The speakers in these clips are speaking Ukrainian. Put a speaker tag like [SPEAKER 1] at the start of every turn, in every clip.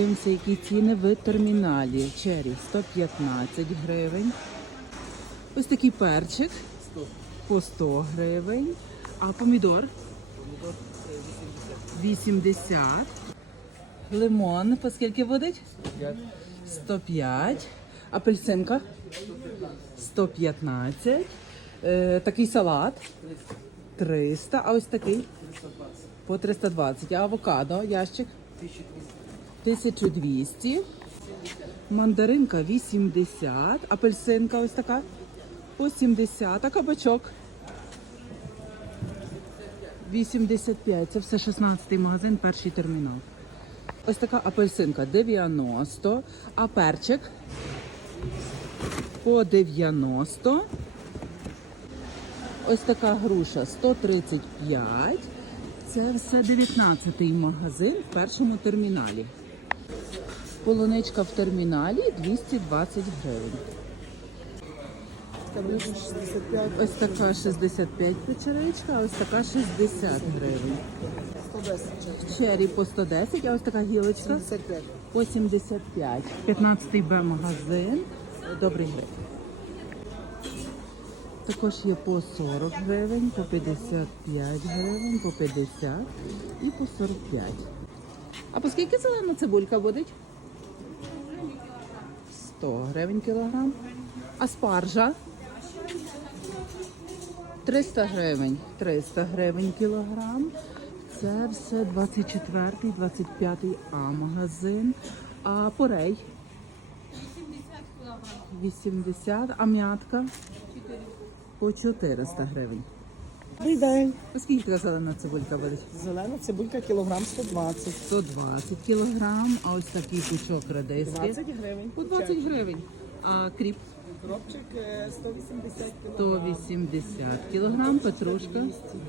[SPEAKER 1] Дивимося, які ціни в терміналі. Чері 115 гривень. Ось такий перчик по 100 гривень. А помідор? 80. Лимон, по скільки буде? 105. Апельсинка? 115. Е, такий салат? 300. А ось такий? По 320. А авокадо, ящик? 1200. Мандаринка 80. Апельсинка ось така? По 70. А кабачок? 85. Це все 16 магазин, перший термінал. Ось така апельсинка 90, а перчик по 90. Ось така груша 135. Це все 19-й магазин в першому терміналі. Полуничка в терміналі 220 гривень. Ось така 65 печеричка, а ось така 60 гривень.
[SPEAKER 2] 110.
[SPEAKER 1] Чері по 110, а ось така гілочка
[SPEAKER 2] 75.
[SPEAKER 1] по 75. 15 Б магазин. Добрий гривень. Також є по 40 гривень, по 55 гривень, по 50 і по 45. А по скільки зелена цибулька буде? 100 гривень кілограм. А спаржа? 300 гривень. 300 гривень кілограм. Це все 24, 25 А магазин. А порей? 80, а м'ятка? По 400 гривень.
[SPEAKER 2] Добрий день.
[SPEAKER 1] Скільки така зелена цибулька буде?
[SPEAKER 2] Зелена цибулька кілограм 120.
[SPEAKER 1] 120 кілограм, а ось такий пучок радиски
[SPEAKER 2] 20 гривень.
[SPEAKER 1] по 20 гривень. А кріп
[SPEAKER 2] Кропчик е, 180 кілограм.
[SPEAKER 1] 180 кілограм, петрушка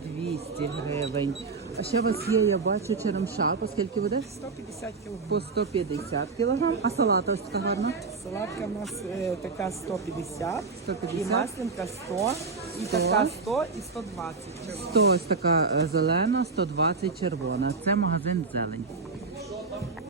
[SPEAKER 1] 200 гривень. А ще у вас є, я бачу, черемша, по скільки буде?
[SPEAKER 2] 150 кілограм.
[SPEAKER 1] По 150 кілограм. А салата ось така гарна?
[SPEAKER 2] Салатка у нас е, така 150.
[SPEAKER 1] 150.
[SPEAKER 2] І маслинка 100. І така 100 і 120.
[SPEAKER 1] 100 ось така е, зелена, 120 червона. Це магазин зелень.